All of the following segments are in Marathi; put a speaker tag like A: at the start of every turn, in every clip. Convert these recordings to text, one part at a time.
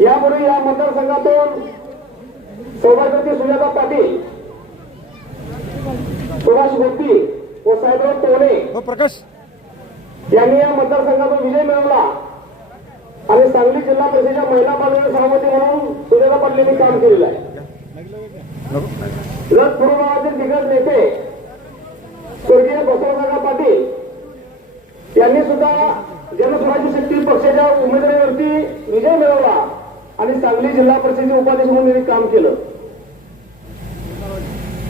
A: यापुढे या मतदारसंघातून सौभाग्यवती सुजाता पाटील सुभाष मोती व साहेबराव टोले
B: हो प्रकाश.
A: यांनी या मतदारसंघातून विजय मिळवला. आणि सांगली जिल्हा परिषदेच्या महिला बांधव सभापती म्हणून सुजाता पाटील यांनी काम केलेलं आहे. जत गावातील दिग्गज नेते स्वर्गीय बसवराजा पाटील यांनी सुद्धा जनस्वराज्य शक्ती पक्षाच्या उमेदवारीवरती विजय मिळवला. आणि सांगली जिल्हा परिषदेचे उपाध्यक्ष म्हणून त्यांनी काम केलं.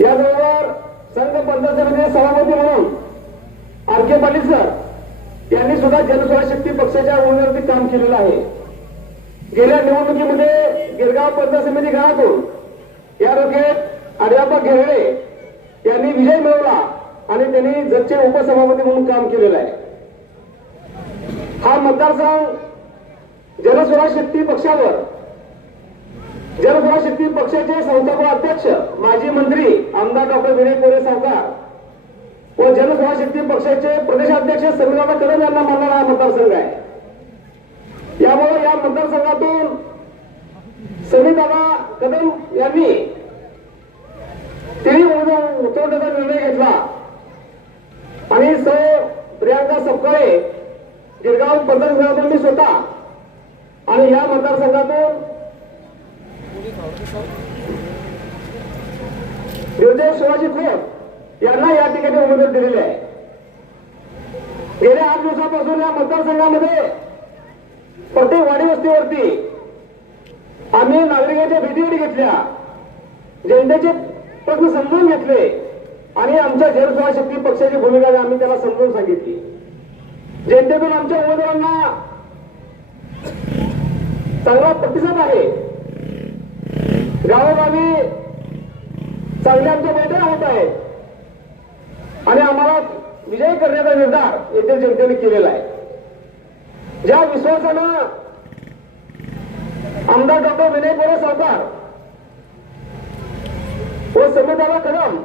A: याबरोबर संघ पंचायत समितीचे सभापती म्हणून आर के पाटील सर यांनी सुद्धा जनस्वराज्य शक्ती पक्षाच्या उमेदवारीवरती काम केलेलं आहे. गेल्या निवडणुकीमध्ये गिरगाव पंचायत समिती गावातून या रोखेत अध्यापक घेरडे यांनी विजय मिळवला आणि त्यांनी जगचे उपसभापती म्हणून काम केलेलं आहे. हा मतदारसंघ जनस्वराज शक्ती पक्षावर जनस्वराज शक्ती पक्षाचे संस्थापक अध्यक्ष माजी मंत्री आमदार डॉक्टर विनय कोरे सावकार. व जनस्वराज शक्ती पक्षाचे प्रदेशाध्यक्ष समीरबाबा कदम यांना मानणारा हा मतदारसंघ आहे. यामुळे या मतदारसंघातून समीरबाबा कदम यांनी तिन्ही उमेदवार उतरवण्याचा निर्णय घेतला. आणि सौ प्रियांका सपकाळे गिरगाव मतदारसंघातून मी स्वतः आणि या मतदारसंघातून देवदेव शिवाजी खोत यांना या ठिकाणी उमेदवार दिलेली आहे. गेल्या आठ दिवसापासून या मतदारसंघामध्ये प्रत्येक वाडी वस्तीवरती आम्ही नागरिकांच्या भेटीगाठी घेतल्या जनतेचे प्रश्न समजून घेतले आणि आमच्या जनसेवा शक्ती पक्षाची भूमिका आम्ही त्याला समजून सांगितली. जनतेतून आमच्या उमेदवारांना चांगला प्रतिसाद आहे. गावोगावी सैन्याचे आमच्या होत आहे. आणि आम्हाला विजय करण्याचा निर्धार येथील जनतेने केलेला आहे. ज्या विश्वासानं आमदार डॉक्टर विनय गोरे सावकार व समिताला कदम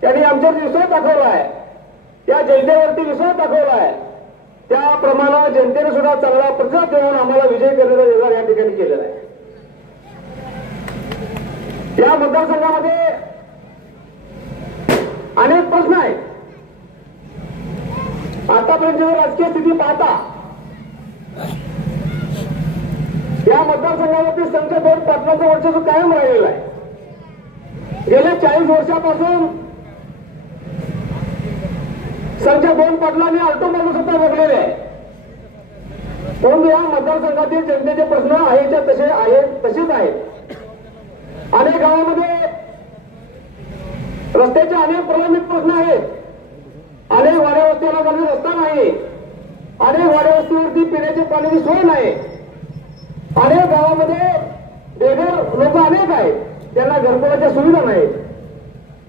A: त्यांनी आमच्यावर विश्वास दाखवला आहे त्या जनतेवरती विश्वास दाखवला आहे त्याप्रमाणे जनतेने सुद्धा चांगला प्रतिसाद देऊन आम्हाला विजय करण्याचा निर्धार या ठिकाणी केलेला आहे. या मतदारसंघामध्ये प्रश्न आहे आतापर्यंत राजकीय स्थिती पाहता या मतदारसंघावरती संघ दोन पाटलाचं वर्चस्व कायम राहिलेलं आहे. गेल्या चाळीस वर्षापासून संख्या दोन पाटलांनी अल्टोमालो सत्ता बघलेली आहे. परंतु या मतदारसंघातील जनतेचे प्रश्न आहेच्या तसे आहेत तसेच आहेत. अनेक गावामध्ये रस्त्याचे अनेक प्रलंबित प्रश्न आहेत. अनेक वाड्यावस्तीला मध्ये रस्ता नाही. अनेक वाड्यावस्तीवरती पिण्याच्या पाण्याची सोय नाही. अनेक गावामध्ये बेघर लोक अनेक आहेत. त्यांना घरकुलाच्या सुविधा नाहीत.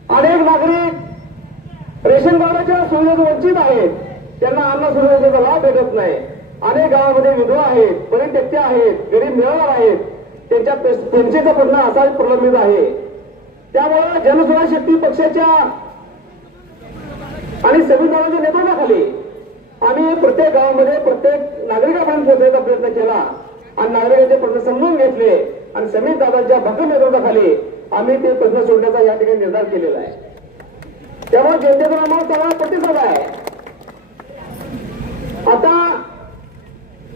A: अनेक नागरिक रेशन कार्डाच्या सुविधेतून वंचित आहेत. त्यांना अन्न सुविधेचा लाभ भेटत नाही. अनेक गावामध्ये विधवा आहेत परित्यक्त्या आहेत गरीब मिळणार आहेत. त्यांच्या पेन्शनचा प्रश्न असाच प्रलंबित आहे. त्यामुळे जनसुराज शक्ती पक्षाच्या आणि संविधानाच्या नेतृत्वाखाली आम्ही प्रत्येक गावामध्ये प्रत्येक नागरिकापर्यंत पोहोचण्याचा प्रयत्न केला. आणि नागरिकांचे प्रश्न समजून घेतले. आणि समीर दादांच्या भक्कम नेतृत्वाखाली आम्ही ते प्रश्न सोडण्याचा या ठिकाणी निर्धार केलेला आहे. त्यामुळे जनतेचा आम्हाला चांगला प्रतिसाद आहे. आता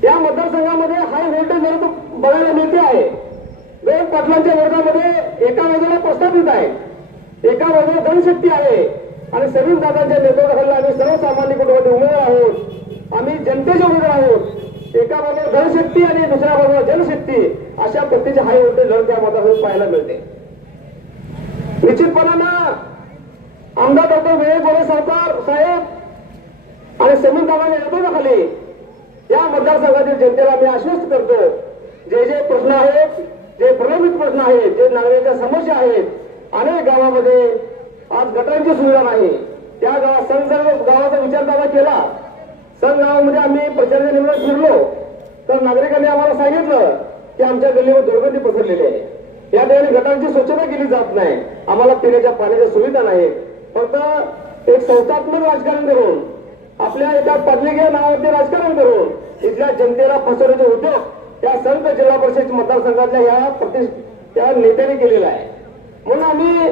A: या मतदारसंघामध्ये हाय व्होल्टेज बघायला मिळते आहे दोन पाटलांच्या वर्गामध्ये एका बाजूला प्रस्थापित आहे. एका बाजूला धनशक्ती आहे. आणि समीर दादांच्या नेतृत्वाखाली आम्ही सर्वसामान्य कुटुंबातील उमेदवार आहोत. आम्ही जनतेचे उमेदवार आहोत. एका बाजूला धनशक्ती आणि दुसऱ्या बाजूला जनशक्ती अशा पद्धतीचे हाय व्होल्टेज लढत त्या मतदारसंघात पाहायला मिळते. निश्चितपणानं आमदार डॉक्टर विजय गोरे सरकार साहेब आणि समीर दादांच्या नेतृत्वाखाली या मतदारसंघातील जनतेला मी आश्वस्त करतो. जे जे प्रश्न आहेत जे प्रलंबित प्रश्न आहेत जे नागरिकांच्या समस्या आहेत अनेक गावामध्ये आज गटांची सुविधा नाही. त्या गावात संघ गावाचा विचार दावा केला. संघ गावामध्ये आम्ही प्रचाराच्या निवडणूक फिरलो. तर नागरिकांनी आम्हाला सांगितलं की आमच्या गल्लीवर दुर्गंधी पसरलेली आहे. या ठिकाणी गटांची स्वच्छता केली जात नाही. आम्हाला पिण्याच्या पाण्याच्या सुविधा नाही फक्त एक संस्थात्मक राजकारण करून आपल्या एका पदविके नावावरती राजकारण करून इथल्या जनतेला फसवण्याचे उद्योग या सर्व जिल्हा परिषद मतदारसंघातल्या या प्रति त्या नेत्याने केलेला आहे. म्हणून आम्ही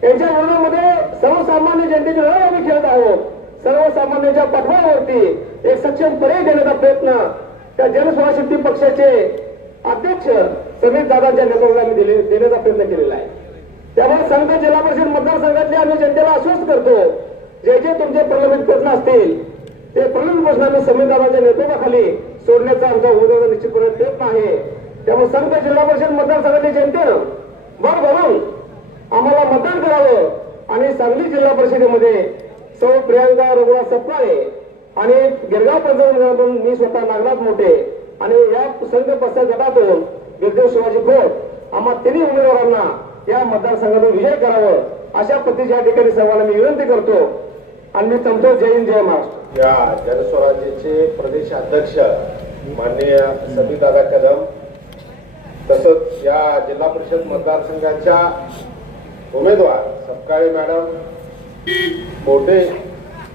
A: त्यांच्या विरोधामध्ये सर्वसामान्य जनतेची लढाई आम्ही खेळत आहोत. सर्वसामान्यांच्या पाठबळावरती एक सक्षम पर्याय देण्याचा प्रयत्न त्या जनस्वशक्ती पक्षाचे अध्यक्ष समीर दादांच्या नेतृत्वाला आम्ही दिले देण्याचा प्रयत्न केलेला आहे. त्यामुळे संघ जिल्हा परिषद मतदारसंघातले आम्ही जनतेला आश्वस्त करतो. जे जे तुमचे प्रलंबित प्रश्न असतील ते प्रलंबित बसणारे संविधानाच्या नेतृत्वाखाली सोडण्याचा आमचा उमेदवार निश्चितपणे देत नाही त्यामुळे संघ जिल्हा परिषद मतदारसंघातल्या जनतेनं भर भरून आम्हाला मतदान करावं आणि सांगली जिल्हा परिषदेमध्ये सौ प्रियांका रघुनाथ सपकाळे आणि गिरगाव पंचायत मी स्वतः नागनाथ मोठे आणि या संघ पक्ष गटातून गिरदेव शिवाजी खोट आम्हा तिन्ही उमेदवारांना या मतदारसंघातून विजय करावं अशा पद्धतीच्या ठिकाणी सर्वांना मी विनंती करतो. आणि मी संतोष जय हिंद जय महाराष्ट्र.
B: या जनस्वराज्याचे प्रदेश अध्यक्ष माननीय सतीदादा कदम तसंच या जिल्हा परिषद मतदारसंघाच्या उमेदवार सपकाळे मॅडम मोठे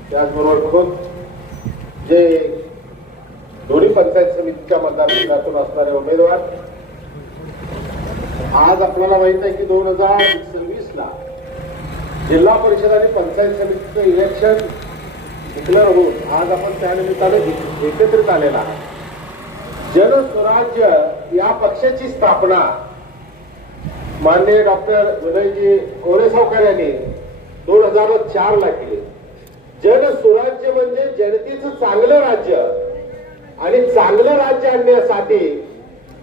B: त्याचबरोबर खुद जे दोन्ही पंचायत समितीच्या मतदारसंघातून असणारे उमेदवार. आज आपल्याला माहीत आहे की दोन हजार सव्वीस ला जिल्हा परिषद आणि पंचायत समितीचं इलेक्शन डिक्लेअर होऊन आज आपण त्यानिमित्ताने एक- एकत्रित आलेला आहे जनस्वराज्य या पक्षाची स्थापना माननीय डॉक्टर उदयजी कोरेसावकर यांनी दोन हजार चार ला केली. जनस्वराज्य म्हणजे जनतेचं चांगलं राज्य आणि चांगलं राज्य आणण्यासाठी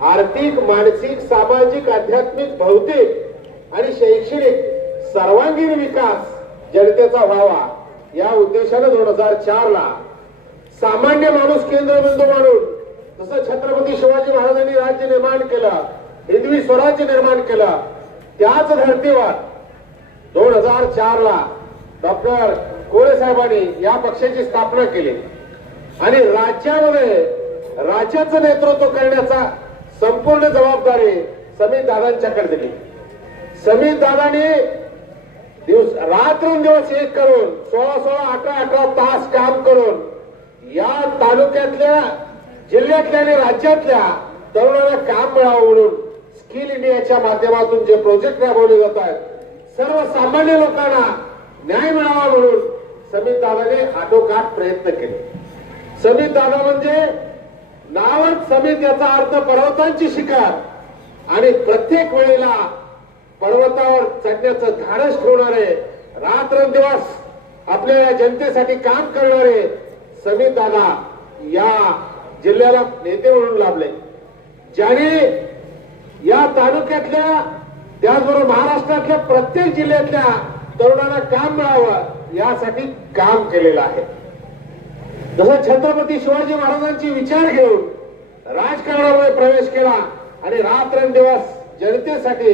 B: आर्थिक मानसिक सामाजिक आध्यात्मिक भौतिक आणि शैक्षणिक सर्वांगीण विकास जनतेचा व्हावा. या उद्देशानं दोन हजार चार ला सामान्य माणूस केंद्रबिंदू मानून जसं छत्रपती शिवाजी महाराजांनी राज्य निर्माण केलं हिंदवी स्वराज्य निर्माण केलं त्याच धर्तीवर दोन हजार चार ला डॉक्टर कोळे साहेबांनी या पक्षाची स्थापना केली. आणि राज्यामध्ये राज्याचं नेतृत्व करण्याचा संपूर्ण जबाबदारी समीर दादांच्याकडे दिली. समीर दादांनी दिवस रात्रंदिवस एक करून सोळा सोळा अठरा अठरा तास काम करून या तालुक्यातल्या जिल्ह्यातल्या आणि राज्यातल्या तरुणांना काम मिळावं म्हणून स्किल इंडियाच्या माध्यमातून जे प्रोजेक्ट राबवले जात आहेत सर्वसामान्य लोकांना न्याय मिळावा म्हणून समीर दादाने आटोकाट प्रयत्न केले. समीर दादा म्हणजे नावच समीर याचा अर्थ पर्वतांची शिकार. आणि प्रत्येक वेळेला पर्वतावर चढण्याचं धाडस ठेवणारे रात्रंदिवस आपल्या या जनतेसाठी काम करणारे समीर दादा या जिल्ह्याला नेते म्हणून लाभले. ज्याने या तालुक्यातल्या त्याचबरोबर महाराष्ट्रातल्या प्रत्येक जिल्ह्यातल्या तरुणांना काम मिळावं यासाठी काम केलेलं आहे. जसं छत्रपती शिवाजी महाराजांची विचार घेऊन राजकारणामध्ये प्रवेश केला आणि रात्रंदिवस जनतेसाठी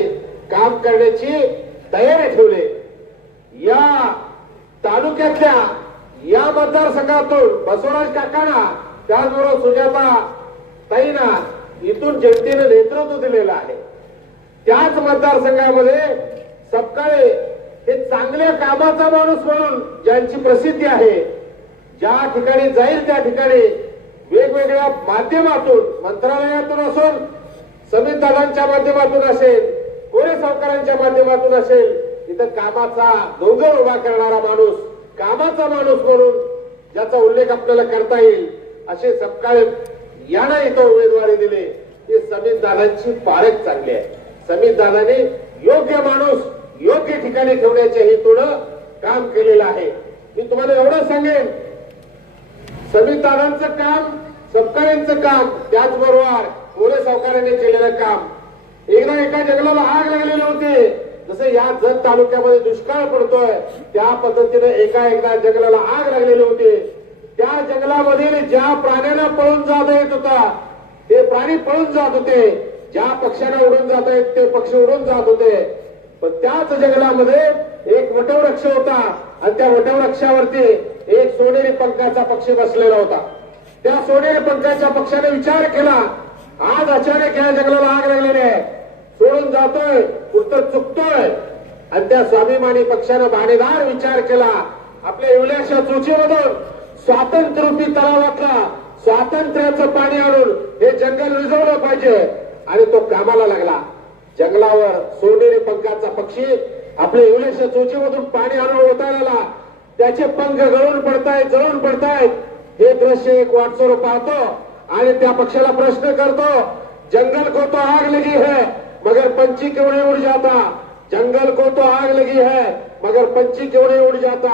B: काम करण्याची तयारी ठेवली. या तालुक्यातल्या या मतदारसंघातून बसवराज काकांना त्याचबरोबर सुजाता ताईना इथून जनतेने नेतृत्व दिलेलं आहे. त्याच मतदारसंघामध्ये सपकाळे हे चांगल्या कामाचा माणूस म्हणून ज्यांची प्रसिद्धी आहे ज्या ठिकाणी जाईल त्या ठिकाणी वेगवेगळ्या माध्यमातून मंत्रालयातून असून समीर दादांच्या माध्यमातून असेल कोरे सावकारांच्या माध्यमातून असेल इथं कामाचा दोंगर उभा करणारा माणूस कामाचा माणूस म्हणून ज्याचा उल्लेख आपल्याला करता येईल असे सपकाळे यांना इथं उमेदवारी दिले. ते समीर दादांची पारख चांगली आहे. समीर दादाने योग्य माणूस योग्य ठिकाणी ठेवण्याच्या हेतूनं काम केलेलं आहे. मी तुम्हाला एवढं सांगेन समीर दादांचं काम सपकाळ्यांचं काम त्याचबरोबर मोरे सावकारांनी केलेलं काम एकदा एका जंगलाला आग लागलेली होती. जसं या जत तालुक्यामध्ये दुष्काळ पडतोय त्या पद्धतीने एका एकदा जंगलाला आग लागलेली होती. त्या जंगलामधील ज्या प्राण्यांना पळून जाता येत होता ते प्राणी पळून जात होते. ज्या पक्ष्यांना उडून जात आहेत ते पक्षी उडून जात होते. पण त्याच जंगलामध्ये एक वटवृक्ष होता आणि त्या वटवृक्षावरती एक सोनेरी पंखाचा पक्षी बसलेला होता. त्या सोनेरी पंखाच्या पक्षाने विचार केला आज अचानक या जंगलाला आग लागलेली आहे. सोडून जातोय उत्तर चुकतोय. आणि त्या स्वाभिमानी पक्षानं भाणेदार विचार केला. आपल्या इवल्याशा चोचीमधून स्वातंत्र्यरूपी तलावातला स्वातंत्र्याचं पाणी आणून हे जंगल विजवलं पाहिजे. आणि तो कामाला लागला. जंगलावर सोनेरी पंखाचा पक्षी आपल्या इवल्याशा चोचीमधून पाणी आणून ओतायला. त्याचे पंख गळून पडतायत जळून पडतायत. हे दृश्य एक वाटसोर पाहतो आणि त्या पक्षाला प्रश्न करतो जंगल को तो आग लगी है. मगर पंछी क्यों नहीं उड़ जाता? जंगल को तो आग लगी है मगर पंछी क्यों नहीं उड़ जाता?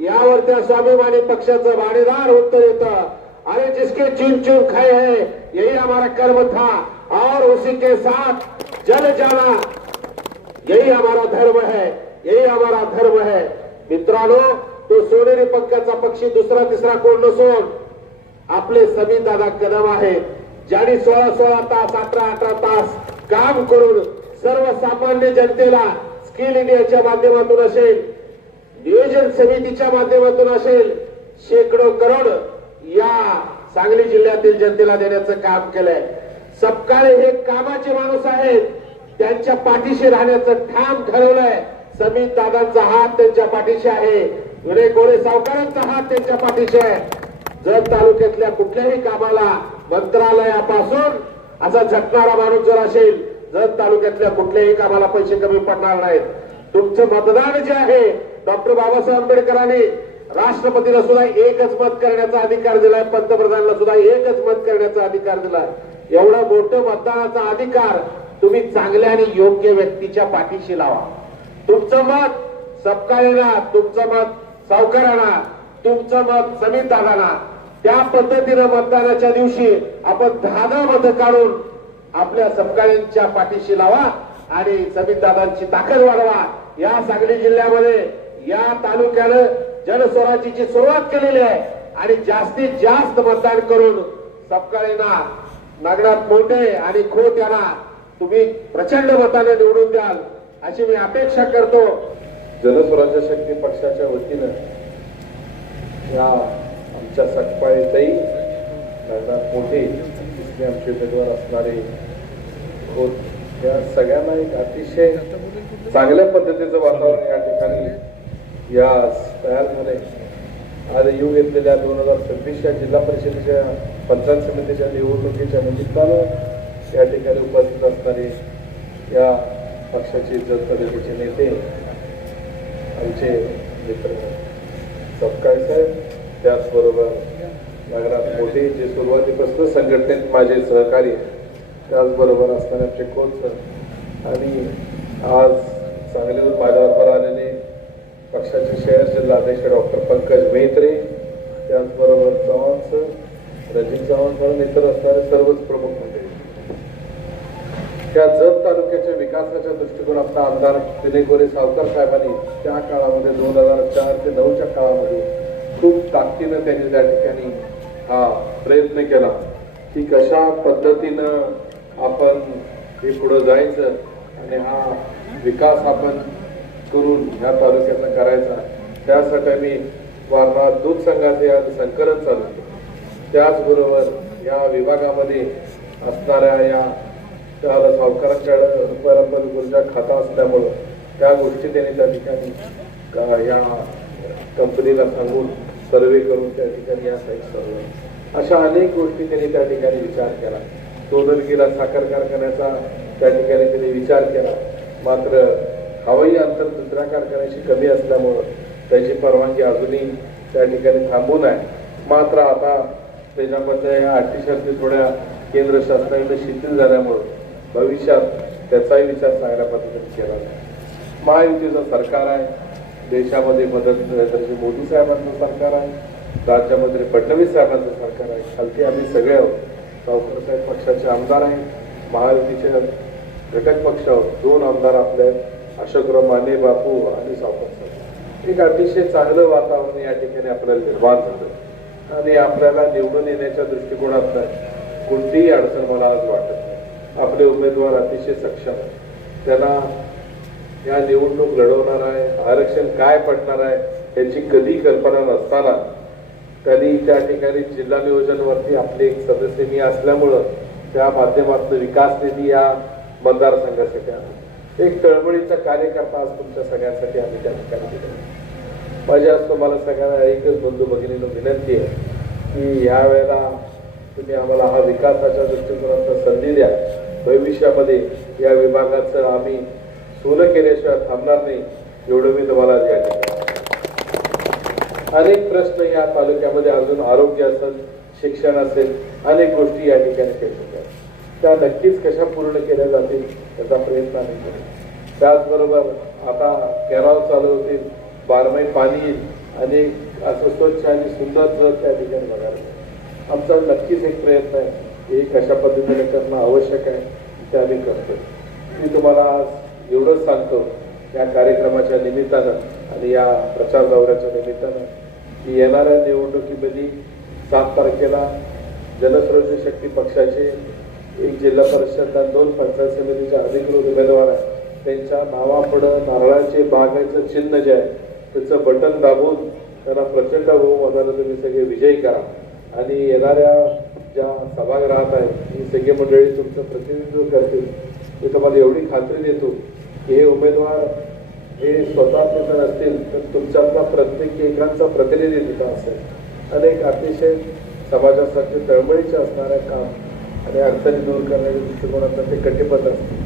B: यावर त्या स्वाभिमानी पक्षाचं भाडेदार उत्तर येतं. अरे जिसके चुन चुन खाए है यही हमारा कर्म था और उसी के साथ जल जाना। यही हमारा धर्म है यही हमारा धर्म है। मित्रांनो तो सोनेरी पंखाचा पक्षी दुसरा तिसरा कोण नसून? आपले समी दादा कदम आहे ज्यांनी सोळा सोळा तास अठरा अठरा तास काम करून सर्वसामान्य जनतेला स्किल इंडियाच्या माध्यमातून असेल नियोजन समितीच्या माध्यमातून असेल शेकडो करोड या सांगली जिल्ह्यातील जनतेला देण्याचं काम केलंय. सपकाळे हे कामाचे माणूस आहेत त्यांच्या पाठीशी राहण्याचं ठाम ठरवलंय. समीर दादांचा हात त्यांच्या पाठीशी आहे विनय गोरे सावकारांचा हात त्यांच्या पाठीशी आहे. जत तालुक्यातल्या कुठल्याही कामाला मंत्रालयापासून असा झटणारा माणूस जर असेल जत तालुक्यातल्या कुठल्याही कामाला पैसे कमी पडणार नाहीत. तुमचं मतदान जे आहे डॉक्टर बाबासाहेब आंबेडकरांनी राष्ट्रपतीला सुद्धा एकच मत करण्याचा अधिकार दिलाय पंतप्रधानाला सुद्धा एकच मत करण्याचा अधिकार दिलाय. एवढा मोठं मतदानाचा अधिकार तुम्ही चांगल्या आणि योग्य व्यक्तीच्या पाठीशी लावा. तुमचं मत सबकाळेना तुमचं मत सावकारांना तुमचं मत समीत दादाना. त्या पद्धतीनं मतदानाच्या दिवशी आपण दहा दहा मत काढून आपल्या सबकाळींच्या पाठीशी लावा आणि समीत दादांची ताकद वाढवा. या सांगली जिल्ह्यामध्ये या तालुक्यानं जनस्वराज्याची सुरुवात केलेली आहे आणि जास्तीत जास्त मतदान करून सबकाळींना नागनाथ मोठे आणि खोत यांना तुम्ही प्रचंड मताने निवडून द्याल अशी मी अपेक्षा करतो.
C: जनस्वराज्य शक्ती पक्षाच्या वतीनं या आमच्या सकपाळीतही नागनाथ मोठे तिसरे आमचे उमेदवार असणारे होत या सगळ्यांना एक अतिशय चांगल्या पद्धतीचं वातावरण या ठिकाणी या तयार झालंय आज येऊ घेतलेल्या दोन हजार सव्वीसच्या जिल्हा परिषदेच्या पंचायत समितीच्या निवडणुकीच्या निमित्तानं या ठिकाणी उपस्थित असणारे या पक्षाचे इज्जत नेते आमचे मित्र सबकाय साहेब त्याचबरोबर नगरात मोठे जे सुरुवातीपासून संघटनेत माझे सहकारी त्याचबरोबर असणारे आमचे कोच सर आणि आज सांगलीतून माझ्याबरोबर आलेले पक्षाचे शहर जिल्हाध्यक्ष डॉक्टर पंकज मेहत्रे त्याचबरोबर चव्हाण सर रजित चव्हाण म्हणून इतर असणारे सर्वच प्रमुख मंडळी त्या जत तालुक्याच्या विकासाच्या दृष्टिकोनातून आमदार विनय गोरे सावकर साहेबांनी त्या काळामध्ये दोन हजार चार ते नऊच्या काळामध्ये खूप ताकदीनं त्यांनी त्या ठिकाणी हा प्रयत्न केला की कशा पद्धतीनं आपण हे पुढं जायचं आणि हा विकास आपण करून ह्या तालुक्यातनं करायचा त्यासाठी मी वारणा दूध संघाचे आज संकलन चालू त्याचबरोबर या विभागामध्ये असणाऱ्या या त्याला सावकारांच्या रुपयाला गुरुजा खाता असल्यामुळं त्या गोष्टी त्यांनी त्या ठिकाणी का- या कंपनीला सांगून सर्वे करून त्या ठिकाणी या साईट सर्व अशा अनेक गोष्टी त्यांनी त्या ठिकाणी विचार केला. सोनरगीला साखर कारखान्याचा त्या ठिकाणी त्यांनी विचार केला. मात्र हवाई अंतर दुसऱ्या कारखान्याशी कमी असल्यामुळं त्याची परवानगी अजूनही त्या ठिकाणी थांबून आहे. मात्र आता त्याच्यामध्ये ह्या अटी शर्ती थोड्या केंद्र शासनाकडे शिथिल झाल्यामुळं भविष्यात त्याचाही विचार चांगल्या पद्धतीने केला महायुतीचं सरकार आहे. देशामध्ये मदत नरेंद्रजी म्हणजे मोदी साहेबांचं सरकार आहे राज्यामध्ये फडणवीस साहेबांचं सरकार आहे. खालती आम्ही सगळे आहोत. सावकर साहेब पक्षाचे आमदार आहेत. महायुतीचे घटक पक्ष दोन आमदार आपले अशोकराव माने बापू आणि सावकर साहेब. एक अतिशय चांगलं वातावरण या ठिकाणी आपल्याला निर्माण झालं. आणि आपल्याला निवडून येण्याच्या दृष्टिकोनात कोणतीही अडचण मला आज वाटत नाही. आपले उमेदवार अतिशय सक्षम आहेत. त्यांना या निवडणूक लढवणार आहे आरक्षण काय पडणार आहे याची कधी कल्पना नसताना त्यांनी त्या ठिकाणी जिल्हा नियोजनवरती आपले एक सदस्य मी असल्यामुळं त्या माध्यमातून विकास निधी या मतदारसंघासाठी आणला. एक तळमळीचा कार्यकर्ता आज तुमच्या सगळ्यांसाठी आम्ही त्या ठिकाणी माझ्या आज तुम्हाला सगळ्यांना एकच बंधू भगिनीनं विनंती आहे की या वेळेला तुम्ही आम्हाला हा विकासाच्या दृष्टिकोनाचा संधी द्या. भविष्यामध्ये या विभागाचं आम्ही सोनं केल्याशिवाय थांबणार नाही एवढं मी तुम्हाला या ठिकाणी अनेक प्रश्न या तालुक्यामध्ये अजून आरोग्य असेल शिक्षण असेल अनेक गोष्टी या ठिकाणी केलेल्या आहेत त्या नक्कीच कशा पूर्ण केल्या जातील त्याचा प्रयत्न आम्ही करू. त्याचबरोबर आता कॅरॉल चालू होतील बारमाही पाणी येईल आणि असं स्वच्छ आणि सुंदर जर त्या ठिकाणी बघायला आमचा नक्कीच एक प्रयत्न आहे हे कशा पद्धतीने करणं आवश्यक आहे ते आम्ही करतो मी तुम्हाला आज एवढंच सांगतो या कार्यक्रमाच्या निमित्तानं आणि या प्रचार दौऱ्याच्या निमित्तानं की येणाऱ्या निवडणुकीमध्ये सात तारखेला जनसुरक्षी शक्ती पक्षाचे एक जिल्हा परिषद दोन पंचायत समितीचे अधिकृत उमेदवार आहे त्यांच्या नावापुढं नारळाचे बागायचं चिन्ह जे आहे त्याचं बटन दाबून त्यांना प्रचंड बहुमतानं तुम्ही सगळे विजयी करा. आणि येणाऱ्या ज्या सभागृहात आहेत ही सगळी मंडळी तुमचं प्रतिनिधित्व करतील. मी तुम्हाला एवढी खात्री देतो हे उमेदवार हे स्वतः असतील तर तुमच्यातला प्रत्येक एकांचा प्रतिनिधी तिथं असेल. अनेक अतिशय समाजासाठी तळमळीचे असणारे काम आणि अडचणी दूर करण्याच्या दृष्टिकोनातून ते कटिबद्ध असतील.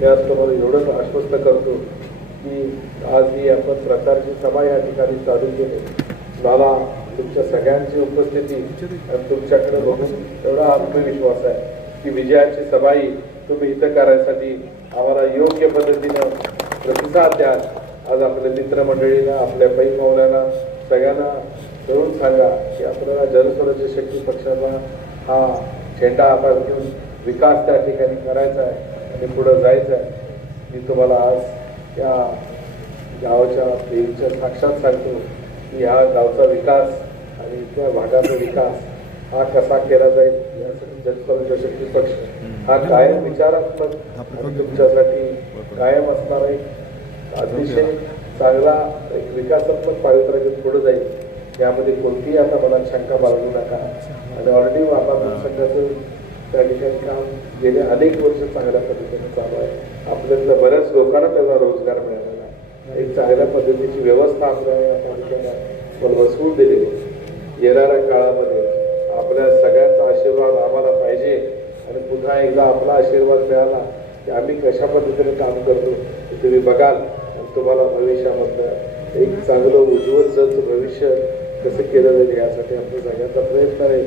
C: मी आज तुम्हाला एवढंच आश्वस्त करतो की आज ही आपण प्रचारची सभा या ठिकाणी चालू केली. मला तुमच्या सगळ्यांची उपस्थिती आणि तुमच्याकडे बघून एवढा आत्मविश्वास आहे की विजयाची सभाही तुम्ही इथं करायसाठी आम्हाला योग्य पद्धतीनं प्रतिसाद द्याल. आज आपल्या मित्रमंडळीला आपल्या पै पाहुण्याला सगळ्यांना करून सांगा की आपल्याला जनस्वराज्य शक्ती पक्षाला हा झेंडा आपण घेऊन विकास त्या ठिकाणी करायचा आहे आणि पुढं जायचं आहे. मी तुम्हाला आज या गावाच्या देवीच्या साक्षात सांगतो की ह्या गावचा विकास आणि त्या भागाचा विकास हा कसा केला जाईल यासाठी जनस्वराज्य शक्ती पक्ष हा कायम विचारात्मक तुमच्यासाठी कायम असणारा एक अतिशय चांगला एक विकासात्मक पावित्र्य पुढे जाईल. यामध्ये कोणतीही आता मनात शंका बाळगू नका. आणि ऑलरेडी वातावरण संघाचं त्या ठिकाणी काम गेले अनेक वर्ष चांगल्या पद्धतीने चालू आहे. आपल्यातल्या बऱ्याच लोकांना त्याचा रोजगार मिळालेला आहे. एक चांगल्या पद्धतीची व्यवस्था आपल्या तालुक्याला वसवून दिलेली आहे. येणाऱ्या काळामध्ये आपल्या सगळ्यांचा आशीर्वाद आम्हाला पाहिजे. आणि पुन्हा एकदा आपला आशीर्वाद मिळाला की आम्ही कशा पद्धतीने काम करतो ते तुम्ही बघाल. आणि तुम्हाला भविष्यामधलं एक चांगलं उज्ज्वल जग भविष्य कसं केलं जाईल यासाठी आपल्या सगळ्यांचा प्रयत्न आहे.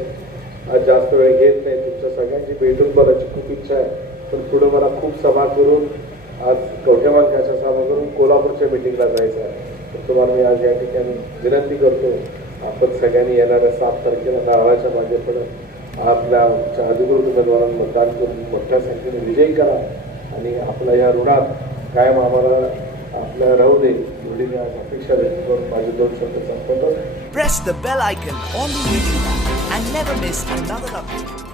C: आज जास्त वेळ घेत नाही. तुमच्या सगळ्यांची भेटून बघायची खूप इच्छा आहे. पण पुढे मला खूप सभा करून आज कवठेवांकाच्या सभा करून कोल्हापूरच्या मिटिंगला जायचं आहे. तर तुम्हाला मी आज या ठिकाणी विनंती करतो आपण सगळ्यांनी येणाऱ्या सात तारखेला नारळाच्या मागे पडत आपल्या अधिकृत उमेदवारांना मतदान करून मोठ्या संख्येने विजयी करा आणि आपल्या या ऋणात कायम आम्हाला आपल्या राहू दे एवढी मी आज अपेक्षा व्यक्त करून माझे दोन शब्द संपवतो
D: press the bell icon on the video and never miss another update.